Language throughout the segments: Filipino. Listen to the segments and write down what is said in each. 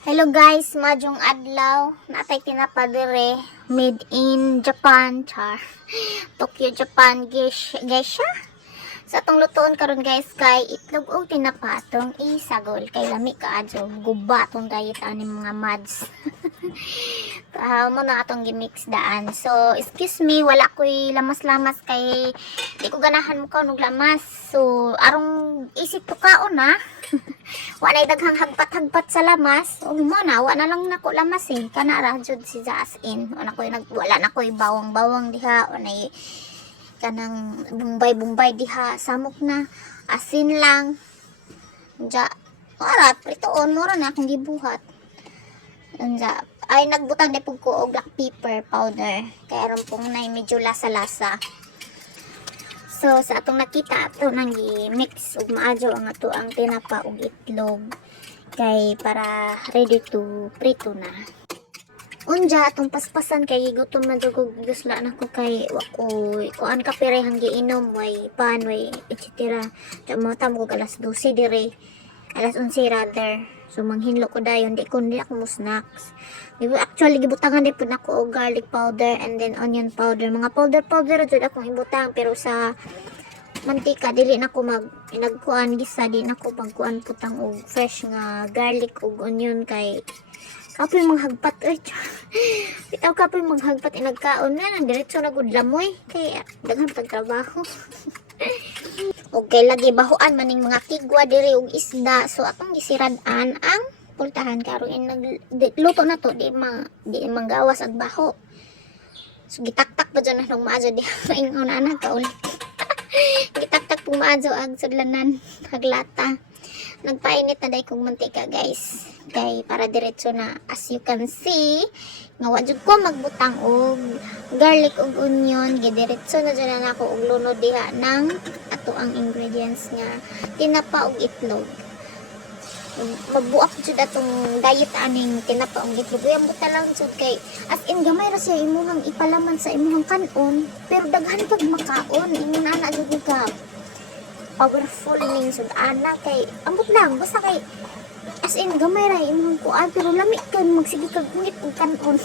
Hello guys, majong adlaw. Natay tinapadere made in Japan, char. Tokyo, Japan, geisha. Sa atong lutoon karon guys kay itlog o tinapatong isagol kay lami kaadyo guba tong diet ani mga mads. Mo na atong gimix daan. So, excuse me, wala ko'y lamas-lamas kay di ko ganahan mo og lamas. So, arong isip ko kaon na. Wala daghang hagpat-hagpat sa lamas. O mo na, wala lang nako lamas eh. Kana ra jud si as in. Wala na ko'y bawang-bawang diha. Wala kanang bumbay-bumbay diha. Samok na. Asin lang. Ja, wala, pritoon mo na akong gibuhat. Ja, ay nagbutang na po ko og black pepper powder. Kaya ron pong na medyo lasa-lasa. So, sa atong nakita, ito nang i-mix ug maadyo ang ato ang tinapa ug itlog. Kay para ready to prito na. Unja, atong paspasan kay gutom na dugog gusla na ko kay wakoy. Kuan ka pirehang giinom, way pan, way etc. Diyan mo tamo ko alas 12 dire. Alas 11 rather. So, manghinlo ko dayon. Di ako mo snacks. Actually, gibutangan din po na ko og garlic powder and then onion powder. Mga powder dyan akong ibutang. Pero sa mantika, dili na ko nagkuan gisa. Di na ko magkuan putang og fresh nga garlic og onion kay kapoy maghagpat. Bitaw kapoy maghagpat inagkaon na. Diretso na gud lamoy. Kay daghan pagtrabaho. Okay, lagi bahuan maning mga kigwa diri og isda. So atong gisiradan ang pultahan karon luto na to di manggawas ang baho. So gitaktak pa dyan nang maazo di ingon na kaulit. Gitaktak po maazo ang sudlanan haglata. Nagpainit na day kong mantika guys. Kay para diretso na as you can see nga wa jud ko magbutang og garlic ug onion, gidiretso na dyan na ako og lunod diha ng ato ang ingredients nga tinapa og itlog. Magbuak jud atong diet aning tinapa og itlog. Uy, buta lang jud kay as in gamay ra siya imuhang ipalaman sa imuhang kanon, pero daghan pag makaon ingon ana jud ka. Powerful ning sud ana kay ambot lang basta kay as in gamay ra imong kuan pero lami kay magsige kag ngit og kanon.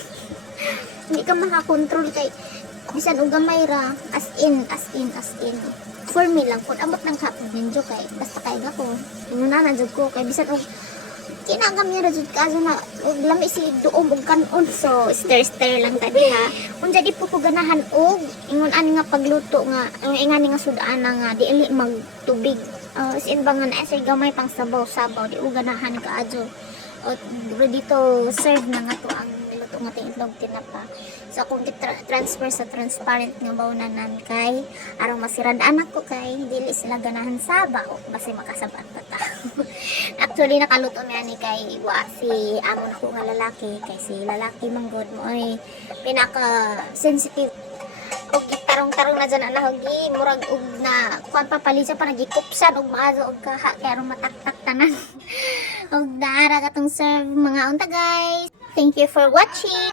Hindi ka makakontrol kay bisan og gamay ra as in for me lang kun ambot nang hapon ninyo kay basta kay ako inuna na jud ko kay bisan og kinagami ra jud kaso na og lami si duom og kanon. So stir lang tadi ha. Unja di po ko ganahan og ingon ani nga pagluto nga ingani nga sudana nga dili magtubig. As in bangan ay gamay pang sabaw-sabaw di ganahan ka adyo. Ready to serve na nga to ang niluto nga itlog tinapa. So akong transfer sa transparent nga bawnanan kay arang masirad-an ako kay dili sila ganahan sa baho basi makasabat pa ta. Actually nakaluto na ni kay wa si amon ko nga lalaki kay si lalaki manggod mo ay pinaka sensitive og tarong-tarong na dyan na hogi murag og na kuan papalisa pa nagikupsan og maazo og kaha kay aron mataktak tanan. Og daara katong serve mga unta guys. Thank you for watching.